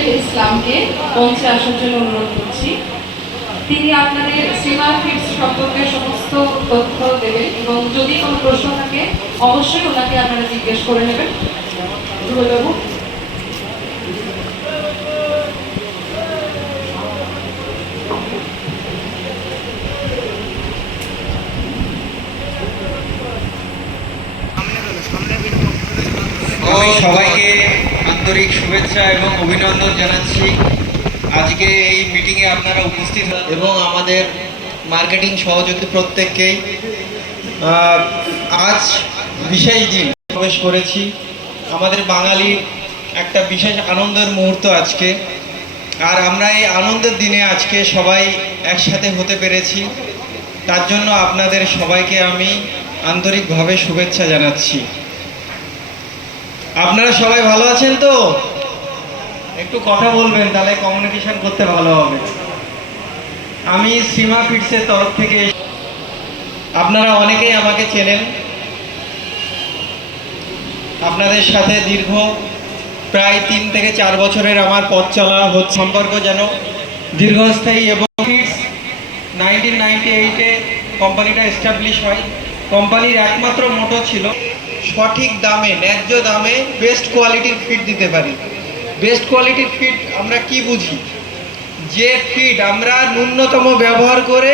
সোহেল ইসলামকে মঞ্চে আসার জন্য অনুরোধ করছি। তিনি আপনাদের শ্রীমা ফিডস সম্পর্কে সমস্ত তথ্য দেবেন এবং যদি কোনো প্রশ্ন থাকে অবশ্যই ওনাকে আপনারা জিজ্ঞেস করে নেবেন। বাবু, আমি সবাইকে আন্তরিক শুভেচ্ছা এবং অভিনন্দন জানাচ্ছি। আজকে এই মিটিংয়ে আপনারা উপস্থিত এবং আমাদের মার্কেটিং সহযোগী প্রত্যেককেই আজ বিশেষ দিন প্রবেশ করেছি। আমাদের বাঙালির একটা বিশেষ আনন্দের মুহূর্ত আজকে, আর আমরা এই আনন্দের দিনে আজকে সবাই একসাথে হতে পেরেছি। তার জন্য আপনাদের সবাইকে আমি আন্তরিকভাবে শুভেচ্ছা জানাচ্ছি। আপনারা সবাই ভালো আছেন তো? একটু কথা বলবেন, তাহলে কমিউনিকেশন করতে ভালো হবে। আমি শ্রীমা ফিডসের তরফ থেকে, আপনারা অনেকেই আমাকে চেনেন। আপনাদের সাথে দীর্ঘ প্রায় 3 থেকে 4 বছরের আমার পথ চলা হচ্ছে। সম্পর্ক যেন দীর্ঘস্থায়ী এবং ফিডস 1998-এ কোম্পানিটা এস্টাবলিশ হয়। কোম্পানির একমাত্র মোটো ছিল সঠিক দামে, ন্যায্য দামে বেস্ট কোয়ালিটির ফিড দিতে পারি। বেস্ট কোয়ালিটির ফিড আমরা কি বুঝি? যে ফিড আমরা ন্যূনতম ব্যবহার করে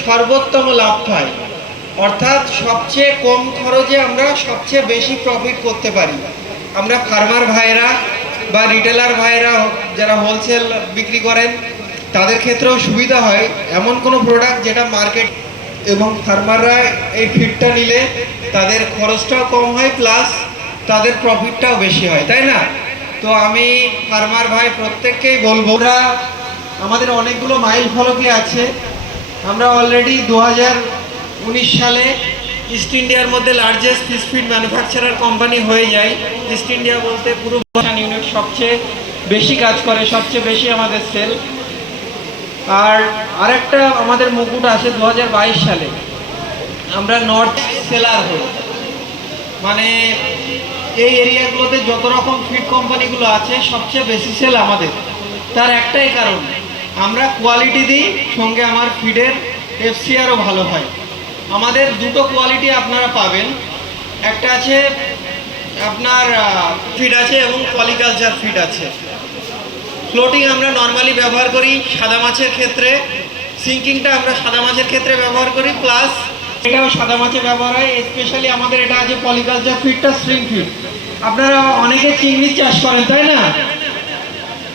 সর্বোত্তম লাভ পাই, অর্থাৎ সবচেয়ে কম খরচে আমরা সবচেয়ে বেশি প্রফিট করতে পারি। আমরা ফার্মার ভাইরা বা রিটেলার ভাইরা যারা হোলসেল বিক্রি করেন তাদের ক্ষেত্রেও সুবিধা হয় এমন কোনো প্রোডাক্ট যেটা মার্কেট, এবং ফার্মাররা এই ফিডটা নিলে তাদের খরচটাও কম হয় প্লাস তাদের প্রফিটটাও বেশি হয়, তাই না? তো আমি ফার্মার ভাই প্রত্যেককেই বলবো, আমাদের অনেকগুলো মাইল ফলকে আছে। আমরা অলরেডি 2019 সালে ইস্ট ইন্ডিয়ার মধ্যে largest fish feed manufacturer company হয়ে যায়। ইস্ট ইন্ডিয়া বলতে পুরো ইউনিট সবচেয়ে বেশি কাজ করে, সবচেয়ে বেশি আমাদের সেল। আর আরেকটা আমাদের মুকুট আছে 2022 সালে আমরা নর্থ সেলার হই। মানে এই এরিয়াগুলোতে যত রকম ফিড কোম্পানিগুলো আছে সবচেয়ে বেশি সেল আমাদের। তার একটাই কারণ, আমরা কোয়ালিটি দিই, সঙ্গে আমার ফিডের এফসিআরও ভালো হয়। আমাদের দুটো কোয়ালিটি আপনারা পাবেন, একটা আছে আপনার ফিড আছে এবং পলিকালচার ফিড আছে। ফ্লোটিং আমরা নর্মালি ব্যবহার করি সাদা মাছের ক্ষেত্রে, সিঙ্কিংটা আমরা সাদা মাছের ক্ষেত্রে ব্যবহার করি, প্লাস এটাও সাদা মাছে ব্যবহার হয়। স্পেশালি আমাদের এটা আছে পলিকালচার ফিডটা শ্রিম ফিড। আপনারা অনেকে চিংড়ির চাষ করেন, তাই না?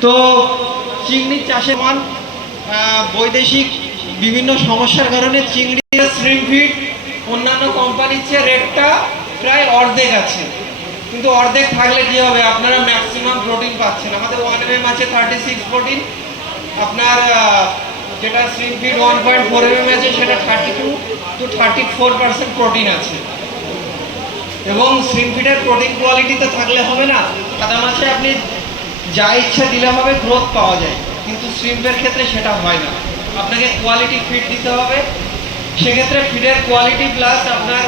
তো চিংড়ির চাষে বৈদেশিক বিভিন্ন সমস্যার কারণে চিংড়ি শ্রিম ফিড অন্যান্য কোম্পানির চেয়ে রেটটা প্রায় অর্ধেক আছে। কিন্তু অর্ধেক থাকলে কি হবে, আপনারা ম্যাক্সিমাম প্রোটিন পাচ্ছেন। আমাদের 1 mm আছে 36 প্রোটিন, আপনার যেটা শ্রিম ফিড 1.4 mm আছে সেটা 32 to 34% প্রোটিন আছে। এবং শ্রিম ফিডের প্রোটিন কোয়ালিটিতে থাকলে হবে না, সাদা মাছে আপনি যা ইচ্ছা দিলে হবে, গ্রোথ পাওয়া যায়, কিন্তু শ্রিম্পের ক্ষেত্রে সেটা হয় না। আপনাকে কোয়ালিটি ফিড দিতে হবে, সেক্ষেত্রে ফিডের কোয়ালিটি প্লাস আপনার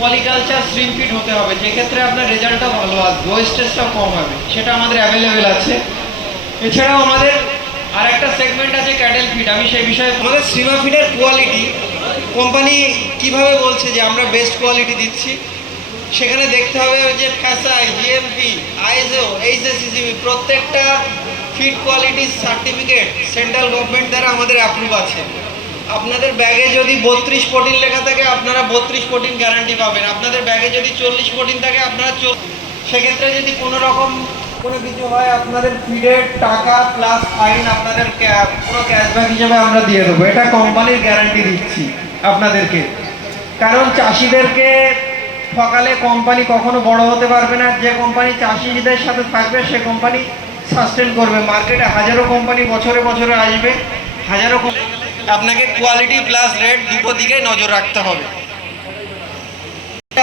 পলিকালচার শ্রিম ফিড হতে হবে, যেক্ষেত্রে আপনার রেজাল্টটা ভালো আসবে, ওয়েস্টেজটাও কম হবে। সেটা আমাদের অ্যাভেলেবেল আছে। এছাড়াও আমাদের আরেকটা সেগমেন্ট আছে ক্যাটেল ফিড, আমি সেই বিষয়ে। আমাদের শ্রীমা ফিডের কোয়ালিটি কোম্পানি কিভাবে বলছে যে আমরা বেস্ট কোয়ালিটি দিচ্ছি, সেখানে দেখতে হবে যে ফ্যাসাই, জিএমপি, আইএসও, এইচএসসিসিবি প্রত্যেকটা feed quality certificate central government দ্বারা আমাদের অ্যাপ্রুভ আছে। আপনাদের ব্যাগে যদি 32 প্রোটিন লেখা থাকে আপনারা 32 প্রোটিন গ্যারান্টি পাবেন। আপনাদের ব্যাগে যদি 40 প্রোটিন থাকে আপনারা সেক্ষেত্রে যদি কোনো রকম কোনো কিছু হয় আপনাদের ফিডের টাকা প্লাস ফাইন আপনাদের পুরো ক্যাশব্যাক হিসেবে আমরা দিয়ে দেবো। এটা কোম্পানির গ্যারান্টি দিচ্ছি আপনাদেরকে। কারণ চাষিদেরকে ঠকালে কোম্পানি কখনো বড় হতে পারবে না। যে কোম্পানি চাষিদের সাথে থাকবে সে কোম্পানি সাস্টেন করবে। মার্কেটে হাজারো কোম্পানি বছরে বছরে আসবে, হাজারো। আপনাকে কোয়ালিটি প্লাস রেট দুটো দিকে নজর রাখতে হবে।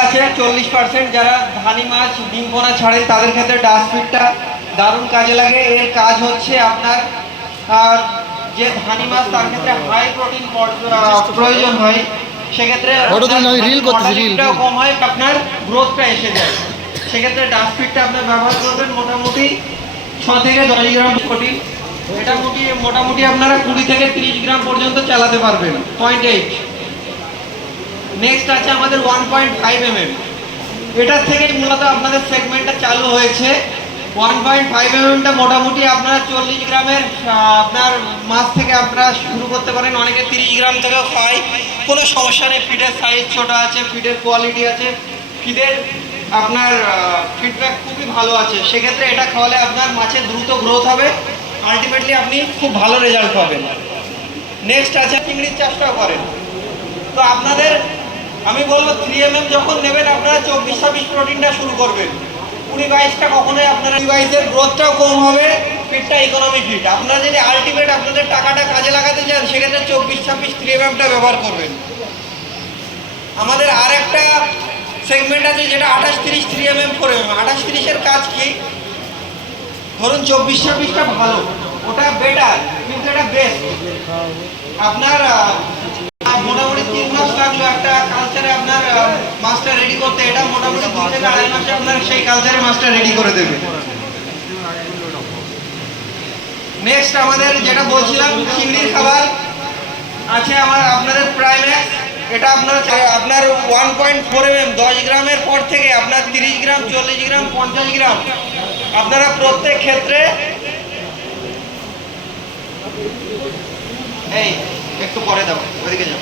আছে 40% যারা ধানি মাছ ডিম পোনা ছাড়ে তাদের ক্ষেত্রে ডাস্ট ফিডটা দারুণ কাজে লাগে। এর কাজ হচ্ছে আপনার যে ধানি মাছ তার ক্ষেত্রে হাই প্রোটিন প্রয়োজন হয়, সেক্ষেত্রে মর্টালিটিটাও কম হয়, আপনার গ্রোথটা এসে যায়। সেক্ষেত্রে ডাস্ট ফিডটা আপনার ব্যবহার করবেন মোটামুটি থেকে 10 গ্রাম প্রোটিন। এটা মোটামুটি আপনারা 20 থেকে 30 গ্রাম পর্যন্ত চালাতে পারবেন। 0.8। নেক্সট আছে আমাদের 1.5 mm। এটার থেকে মূলত আপনাদের সেগমেন্টটা চালু হয়েছে। 1.5 mm মোটামুটি আপনারা 40 গ্রামের আপনার মাছ থেকে আপনারা শুরু করতে পারেন। অনেকে 30 গ্রাম থেকেও খায়, কোনো সমস্যা নেই। ফিডের সাইজ ছোট আছে, ফিডের কোয়ালিটি আছে, ফিডের আপনার ফিডব্যাক খুবই ভালো আছে। সেক্ষেত্রে এটা খাওয়ালে আপনার মাছের দ্রুত গ্রোথ হবে, আলটিমেটলি আপনি খুব ভালো রেজাল্ট পাবেন। নেক্সট আছে চিংড়ির চাষটাও করেন। তো আপনাদের আমি বলবো 3 mm যখন নেবেন আপনারা 24-26 প্রোটিনটা শুরু করবেন। 20-22টা কখনোই আপনারা 22-এর গ্রোথটাও কম হবে, ফিডটা ইকোনমি ফিড। আপনারা যদি আলটিমেট আপনাদের টাকাটা কাজে লাগাতে চান সেক্ষেত্রে 24-26 3 mmটা ব্যবহার করবেন। আমাদের আর একটা সেগমেন্ট আছে যেটা 28-30 3 mm 4 mm। 28-30-এর কাজ কি? ধরুন 24-26টা ভালো, ওটা বেটার, কিন্তু এটা বেস্ট। আপনার মোটামুটি 3 মাস লাগলো একটা কালচারে আপনার মাছটা রেডি করতে। এটা মোটামুটি 2 থেকে 2.5 মাসে আপনার সেই কালচারে মাছটা রেডি করে দেবে। নেক্সট আমাদের যেটা বলছিলাম চিংড়ির খাবার আছে আপনাদের প্রাইম্যাক্স। এটা আপনার 1.4 mm 10 গ্রামের পর থেকে আপনার 30 গ্রাম, 40 গ্রাম, 50 গ্রাম আপনারা প্রত্যেক ক্ষেত্রে এই একটু পরে দাও, ওইদিকে যাও।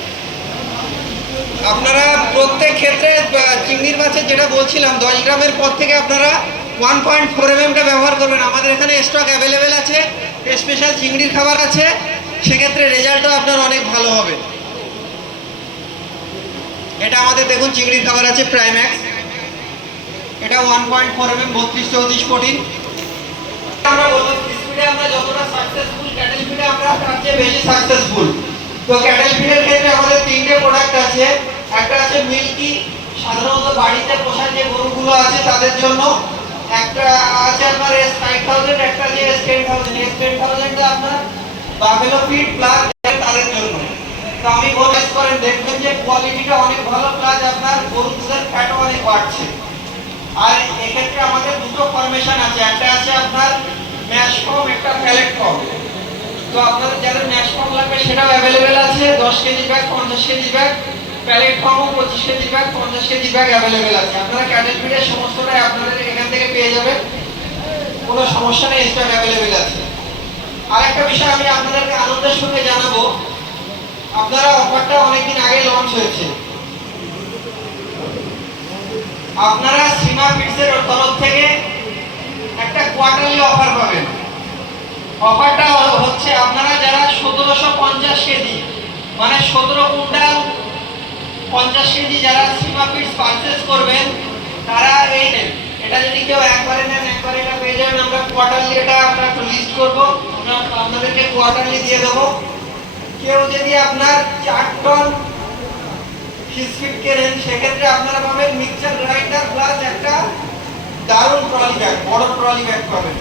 আপনারা প্রত্যেক ক্ষেত্রে চিংড়ির মাছের যেটা বলছিলাম 10 গ্রামের পর থেকে আপনারা 1.4 mmটা ব্যবহার করবেন। আমাদের এখানে স্টক অ্যাভেলেবেল আছে, স্পেশাল চিংড়ির খাবার আছে, সেক্ষেত্রে রেজাল্টও আপনার অনেক ভালো হবে। এটা আমাদের দেখুন চিংড়ির খাবার আছে প্রাইম্যাক্স। এটা 1.4 mm 32-34 প্রোটিন। আমরা বলবো ফিডে আমরা যতটা সাকসেসফুল, ক্যাটেল ফিডে আমরা তার চেয়ে বেশি সাকসেসফুল। তো ক্যাটেল ফিডের ক্ষেত্রে আমাদের 3টে প্রোডাক্ট আছে। একটা আছে মিল্কি, সাধারণত বাড়িতে পোষা যে গরুগুলো আছে তাদের জন্য। একটা আছে আপনার S5000, একটা আছে S10000। S10000টা আপনার বাফেলো ফিড প্লাস তাদের জন্য। তো আমি বলতে করেন দেখবেন যে কোয়ালিটিটা অনেক ভালো, প্লাস আপনার গরু দুধের ফ্যাটও অনেক বাড়ছে। আর এক্ষেত্রে আমাদের দুটো ফরমেশন আছে, একটা আছে আপনার ম্যাশ ফর্ম, একটা প্যালেট ফর্ম। তো আপনাদের যাদের ম্যাশ ফর্ম লাগবে সেটাও অ্যাভেলেবেল আছে। 10 kg bag, 50 kg bag, pallet ফর্মও 25 kg bag, 50 kg bag available আছে। আপনারা ক্যাটেল ফিডের সমস্তটাই আপনাদের এখান থেকে পেয়ে যাবেন, কোনো সমস্যা নেই, স্টক অ্যাভেলেবেল আছে। আরেকটা বিষয় আমি আপনাদেরকে আনন্দের সঙ্গে জানাবো, আপনারা অফারটা অনেকদিন আগে লঞ্চ হয়েছে। আপনারা সীমা ফিডসের তরফ থেকে একটা কোয়ার্টারলি অফার পাবেন। অফারটা হচ্ছে আপনারা যারা 1750 কেজি মানে 17 কুইন্টাল 50 কেজি যারা সীমা ফিডস পারচেজ করবেন তারা এই নেন। এটা যদি কেউ একবারে নেন একবারে এটা পেয়ে যাবেন। আমরা কোয়ার্টারলি এটা আমরা লিস্ট করব, আমরা আপনাদেরকে কোয়ার্টারলি দিয়ে দেবো। কেউ যদি আপনার 4 টন ফিশ ফিড কেনেন সেক্ষেত্রে আপনারা পাবেন মিক্সচার গ্রাইন্ডার প্লাস একটা দারুণ ট্রলি ব্যাগ, বড় ট্রলি ব্যাগ পাবেন,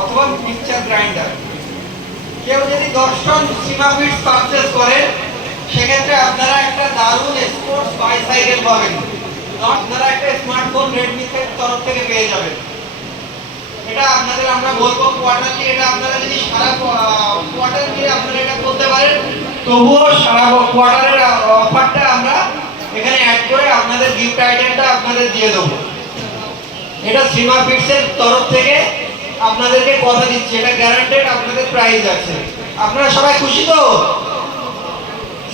অথবা মিক্সচার গ্রাইন্ডার। কেউ যদি 10 টন সীমা ফিডস পারচেজ করেন সেক্ষেত্রে আপনারা একটা দারুণ স্পোর্টস বাইসাইকেল পাবেন। আপনারা একটা স্মার্টফোন রেডমি এর তরফ থেকে পেয়ে যাবেন। এটা আপনাদের আমরা বলবো কোয়ার্টারলি, এটা আপনারা যদি সারা কোয়ার্টার মিলে আপনারা এটা করতে পারেন, তবুও সারা কোয়ার্টারের অফারটা আমরা এখানে অ্যাড করে আপনাদের গিফট আইটেমটা আপনাদের দিয়ে দেবো। এটা সীমা ফিডসের তরফ থেকে আপনাদেরকে কথা দিচ্ছি, এটা গ্যারান্টেড আপনাদের প্রাইস আছে। আপনারা সবাই খুশি তো?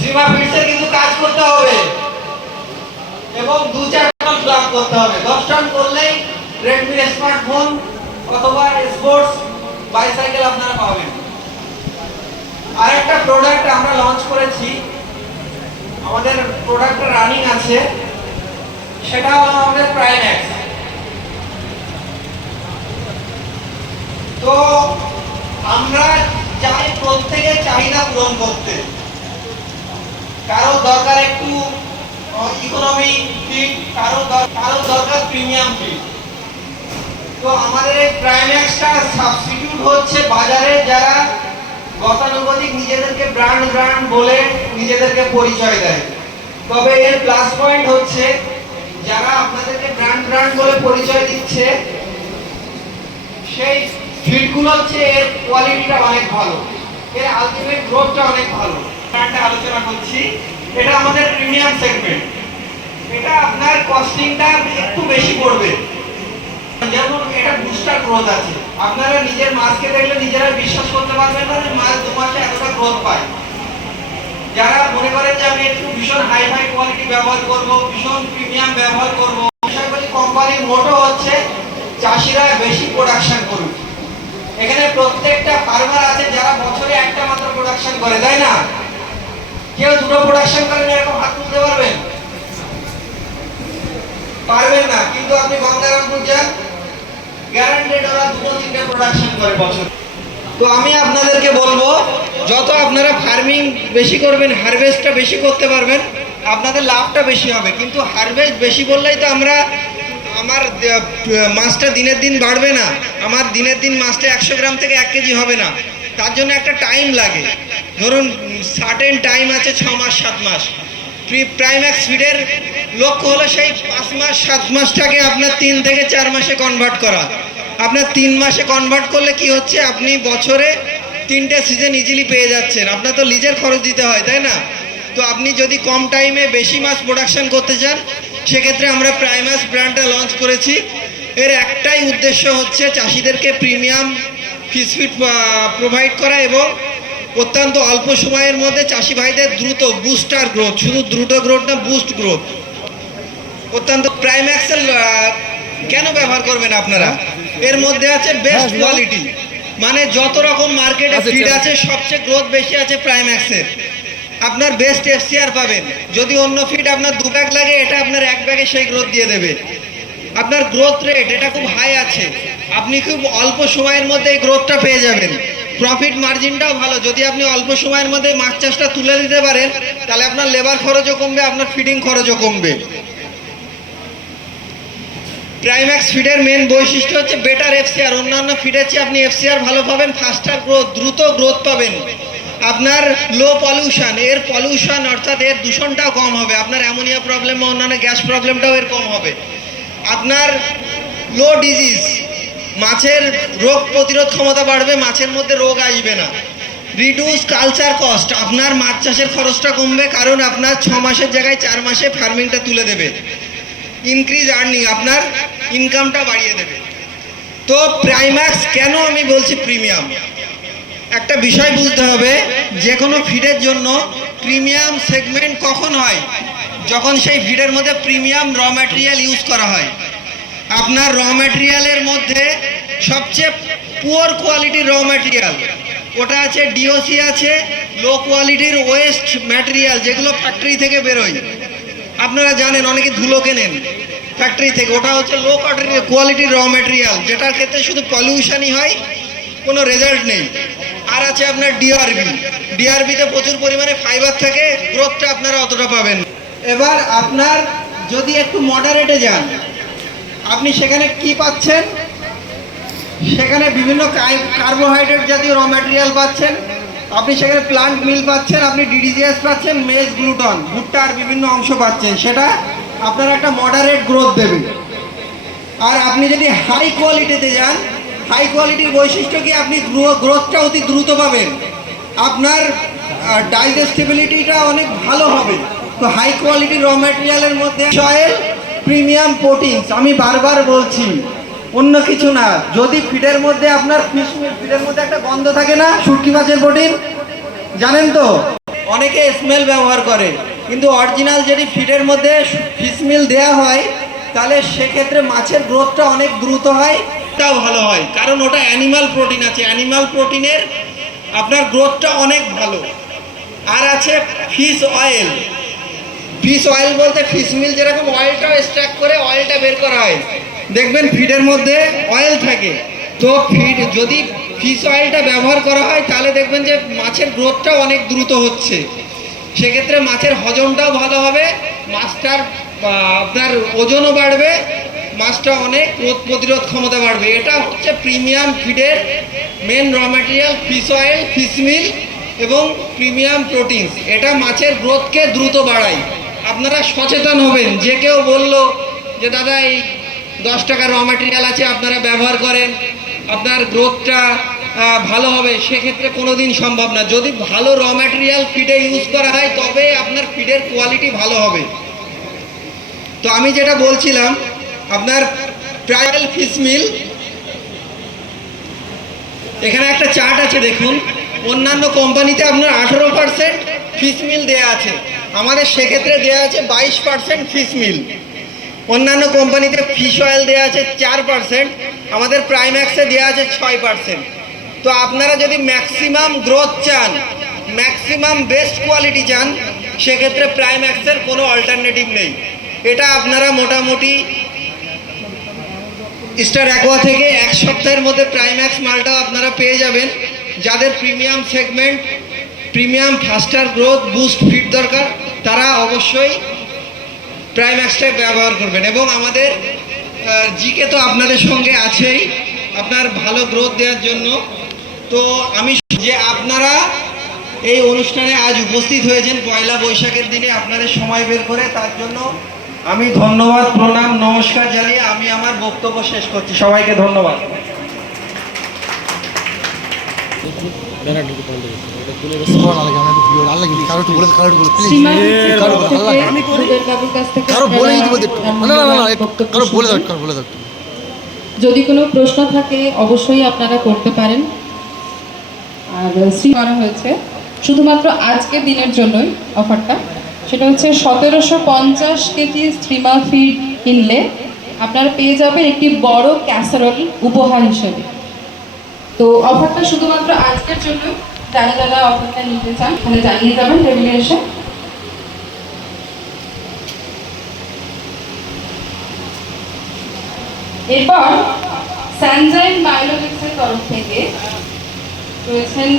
সীমা ফিডসের কিন্তু কাজ করতে হবে এবং 2-4 টন লাভ করতে হবে। 10 টন করলেই রেডমি স্মার্টফোন অথবা স্পোর্টস বাইসাইকেল আপনারা পাবেন। আরেকটা প্রোডাক্ট আমরা লঞ্চ করেছি, আমাদের প্রোডাক্টটা রানিং আছে, সেটা হলো আমাদের প্রাইম্যাক্স। তো আমরা চাই প্রত্যেকের চাহিদা পূরণ করতে। কারো দরকার একটু ইকোনমি ফিড, কারো দরকার প্রিমিয়াম ফিড। তো আমাদের এই প্রাইম্যাক্সটা সাবস্টিটিউট হচ্ছে বাজারে যারা গতানুগতিক নিজেদেরকে ব্র্যান্ড বলে নিজেদেরকে পরিচয় দেয়। তবে এর প্লাস পয়েন্ট হচ্ছে যারা আপনাদেরকে ব্র্যান্ড বলে পরিচয় দিচ্ছে সেই ফিডগুলো হচ্ছে এর কোয়ালিটিটা অনেক ভালো, এর আলটিমেট গ্রোথটা অনেক ভালো। একটা আলোচনা করছি, এটা আমাদের প্রিমিয়াম সেগমেন্ট। এটা আপনার কস্টিংটা একটু বেশি পড়বে, যেমন এটা বুস্টার গ্রোথ আছে। আপনারা নিজের মাছকে দেখলে নিজেরা বিশ্বাস করতে পারবেন না যে মাছ 2 মাসে এতটা গ্রোথ পায়। যারা মনে করেন যে আমি একটু ভীষণ হাই কোয়ালিটি ব্যবহার করব, ভীষণ প্রিমিয়াম ব্যবহার করব, আশা করি কোম্পানির মোটো হচ্ছে চাষিরা বেশি প্রোডাকশন করুক। এখানে প্রত্যেকটা ফার্মার আছে যারা বছরে একটা মাত্র প্রোডাকশন করে, তাই না? কেউ দুটো প্রোডাকশন করেন এরকম হাত তুলতে পারবেন? পারবেন না। কিন্তু আপনি গঙ্গারামপুর যান, গ্যারান্টেড ওরা 2-3টে প্রোডাকশন করে বছর। তো আমি আপনাদেরকে বলবো, যত আপনারা ফার্মিং বেশি করবেন, হারভেস্টটা বেশি করতে পারবেন, আপনাদের লাভটা বেশি হবে। কিন্তু হারভেস্ট বেশি বললেই তো আমার মাছটা দিনের দিন বাড়বে না, আমার দিনের দিন মাছটা 100 গ্রাম থেকে 1 কেজি হবে না। তার জন্য একটা টাইম লাগে। ধরুন সার্টেন টাইম আছে, 6 মাস 7 মাস। প্রাইম্যাক্স ফিডের লক্ষ্য হলো সেই 5 মাস 7 মাসটাকে আপনার 3 থেকে 4 মাসে কনভার্ট করা। আপনার 3 মাসে কনভার্ট করলে কি হচ্ছে, আপনি বছরে 3টে সিজন ইজিলি পেয়ে যাচ্ছেন। আপনার তো লিজের খরচ দিতে হয়, তাই না? তো আপনি যদি কম টাইমে বেশি মাছ প্রোডাকশন করতে চান, সেক্ষেত্রে আমরা প্রাইম্যাক্স ব্র্যান্ডটা লঞ্চ করেছি। এর একটাই উদ্দেশ্য হচ্ছে চাষিদেরকে প্রিমিয়াম ফিশ ফিড প্রোভাইড করা এবং অত্যন্ত অল্প সময়ের মধ্যে চাষি ভাইদের দ্রুত বুস্টার গ্রোথ, শুধু দ্রুত গ্রোথ না, বুস্ট গ্রোথ। অত্যন্ত প্রাইম্যাক্সের কেন ব্যবহার করবেন আপনারা? এর মধ্যে আছে বেস্ট কোয়ালিটি, মানে যত রকম মার্কেটে ফিড আছে সবচেয়ে গ্রোথ বেশি আছে প্রাইম্যাক্সের। আপনার বেস্ট এফসিআর পাবেন। যদি অন্য ফিড আপনার 2 ব্যাগ লাগে, এটা আপনার 1 ব্যাগে সেই গ্রোথ দিয়ে দেবে। আপনার গ্রোথ রেট এটা খুব হাই আছে, আপনি খুব অল্প সময়ের মধ্যে এই গ্রোথটা পেয়ে যাবেন। প্রফিট মার্জিনটাও ভালো। যদি আপনি অল্প সময়ের মধ্যে মাছ চাষটা তুলে দিতে পারেন, তাহলে আপনার লেবার খরচও কমবে, আপনার ফিডিং খরচও কমবে। প্রাইম্যাক্স ফিডের মেন বৈশিষ্ট্য হচ্ছে বেটার এফসিআর। অন্যান্য ফিডের চেয়ে আপনি এফসিআর ভালো পাবেন, ফাস্টার গ্রোথ, দ্রুত গ্রোথ পাবেন। আপনার লো পলিউশন, এর পলিউশন অর্থাৎ এর দূষণটাও কম হবে। আপনার অ্যামোনিয়া প্রবলেম বা অন্যান্য গ্যাস প্রবলেমটাও এর কম হবে। আপনার লো ডিজিজ, মাছের রোগ প্রতিরোধ ক্ষমতা বাড়বে, মাছের মধ্যে রোগ আসবে না। রিডিউস কালচার কস্ট, আপনার মাছ চাষের খরচটা কমবে, কারণ আপনার 6 মাসের জায়গায় 4 মাসে ফার্মিংটা তুলে দেবে। ইনক্রিজ আর্নিং, আপনার ইনকামটা বাড়িয়ে দেবে। তো প্রাইম্যাক্স কেন আমি বলছি প্রিমিয়াম, একটা বিষয় বুঝতে হবে, যে কোনো ফিডের জন্য প্রিমিয়াম সেগমেন্ট কখন হয়, যখন সেই ফিডের মধ্যে প্রিমিয়াম র ম্যাটেরিয়াল ইউজ করা হয়। আপনার র ম্যাটেরিয়ালের মধ্যে সবচেয়ে পুয়ার কোয়ালিটির র ম্যাটেরিয়াল ওটা আছে, ডিওসি আছে, লো কোয়ালিটির ওয়েস্ট ম্যাটেরিয়াল যেগুলো ফ্যাক্টরি থেকে বেরোয়। আপনারা জানেন অনেকে ধুলো কেনেন ফ্যাক্টরি থেকে, ওটা হচ্ছে লো কোয়ালিটির র ম্যাটেরিয়াল, যেটার ক্ষেত্রে শুধু পলিউশনই হয়, কোনো রেজাল্ট নেই। আর আছে আপনার ডিআরবি, ডিআরবিতে প্রচুর পরিমাণে ফাইবার থাকে, গ্রোথটা আপনারা অতটা পাবেন। এবার আপনার যদি একটু মডারেটে যান, আপনি সেখানে কি পাচ্ছেন? সেখানে বিভিন্ন কার্বোহাইড্রেট জাতীয় র ম্যাটেরিয়াল পাচ্ছেন, আপনি সেখানে প্লান্ট মিল পাচ্ছেন, আপনি ডিডিজিএস পাচ্ছেন, মেজ গ্লুটন, ভুট্টার বিভিন্ন অংশ পাচ্ছেন। সেটা আপনার একটা মডারেট গ্রোথ দেবে। আর আপনি যদি হাই কোয়ালিটিতে যান, হাই কোয়ালিটির বৈশিষ্ট্য কি, আপনি গ্রোথটা অতি দ্রুত পাবেন, আপনার ডাইজেস্টিবিলিটিটা অনেক ভালো হবে। তো হাই কোয়ালিটির র ম্যাটেরিয়ালের মধ্যে সয়েল, প্রিমিয়াম প্রোটিনস, আমি বারবার বলছি অন্য কিছু না। যদি ফিডের মধ্যে আপনার ফিডের মধ্যে একটা গন্ধ থাকে না, শুটকি মাছের প্রোটিন, জানেন তো, অনেকে স্মেল ব্যবহার করে, কিন্তু অরিজিনাল যদি ফিডের মধ্যে ফিশ মিল দেওয়া হয়, তাহলে সেক্ষেত্রে মাছের গ্রোথটা অনেক দ্রুত হয়, তাও ভালো হয়, কারণ ওটা অ্যানিমাল প্রোটিন আছে। অ্যানিমাল প্রোটিনের আপনার গ্রোথটা অনেক ভালো। আর আছে ফিশ অয়েল। ফিশ অয়েল বলতে ফিশ মিল যেরকম অয়েলটা এক্সট্রাক্ট করে অয়েলটা বের করা হয়, দেখবেন ফিডের মধ্যে অয়েল থাকে। তো ফিড যদি ফিশ অয়েলটা ব্যবহার করা হয়, তাহলে দেখবেন যে মাছের গ্রোথটা অনেক দ্রুত হচ্ছে। সেক্ষেত্রে মাছের হজমটাও ভালো হবে, মাছটার আপনার ওজনও বাড়বে, মাছটা অনেক রোগ প্রতিরোধ ক্ষমতা বাড়বে। এটা হচ্ছে প্রিমিয়াম ফিডের main raw material, fish oil, fish meal এবং প্রিমিয়াম প্রোটিনস। এটা মাছের গ্রোথকে দ্রুত বাড়ায়। আপনারা সচেতন হবেন। যে কেউ বলল যে দাদা এই 10 টাকার র ম্যাটেরিয়াল আছে আপনারা ব্যবহার করেন, আপনার গ্রোথটা ভালো হবে সেক্ষেত্রে কোনোদিন সম্ভব না। যদি ভালো র ম্যাটেরিয়াল ফিডে ইউজ করা হয় তবে আপনার ফিডের কোয়ালিটি ভালো হবে। তো আমি যেটা বলছিলাম, আপনার ট্রায়াল ফিশ মিল, এখানে একটা চার্ট আছে দেখুন, অন্যান্য কোম্পানিতে আপনার 18% ফিশ মিল দেওয়া আছে, আমাদের সেক্ষেত্রে দেওয়া আছে 22% ফিশ মিল। অন্যান্য কোম্পানিতে ফিশ অয়েল দেওয়া আছে 4%, আমাদের প্রাইম্যাক্সে দেওয়া আছে 6%। তো আপনারা যদি ম্যাক্সিমাম গ্রোথ চান, ম্যাক্সিমাম বেস্ট কোয়ালিটি চান, সেক্ষেত্রে প্রাইম্যাক্সের কোনো অল্টারনেটিভ নেই। এটা আপনারা মোটামুটি স্টার অ্যাকোয়া থেকে এক সপ্তাহের মধ্যে প্রাইম্যাক্স মালটাও আপনারা পেয়ে যাবেন। যাদের premium segment, premium ফাস্টার growth boost feed দরকার, তারা অবশ্যই প্রাইম্যাক্সটাই ব্যবহার করবেন। এবং আমাদের জিকে তো আপনাদের সঙ্গে আছেই আপনার ভালো গ্রোথ দেওয়ার জন্য। তো আমি যে আপনারা এই অনুষ্ঠানে আজ উপস্থিত হয়েছেন পয়লা বৈশাখের দিনে আপনাদের সময় বের করে, তার জন্য আমি ধন্যবাদ, প্রণাম, নমস্কার জানিয়ে আমি আমার বক্তব্য শেষ করছি। সবাইকে ধন্যবাদ। সীমা ফিডসের পক্ষ থেকে বাবুর কাছ থেকে যদি কোনো প্রশ্ন থাকে অবশ্যই আপনারা করতে পারেন। আর করা হয়েছে শুধুমাত্র আজকের দিনের জন্যই অফারটা, সেটা হচ্ছে 1750 কেজি স্ট্রিমা ফিড কিনলে আপনারা পেয়ে যাবেন একটি বড় ক্যাসারোল উপহার হিসেবে। তো অফারটা শুধুমাত্র আজকের জন্য, যারা যারা অফারটা নিতে চান তাহলে জানিয়ে যাবেন টেবিলে এসে। এরপর সানজাইন বায়োলজিক্সের তরফ থেকে রয়েছেন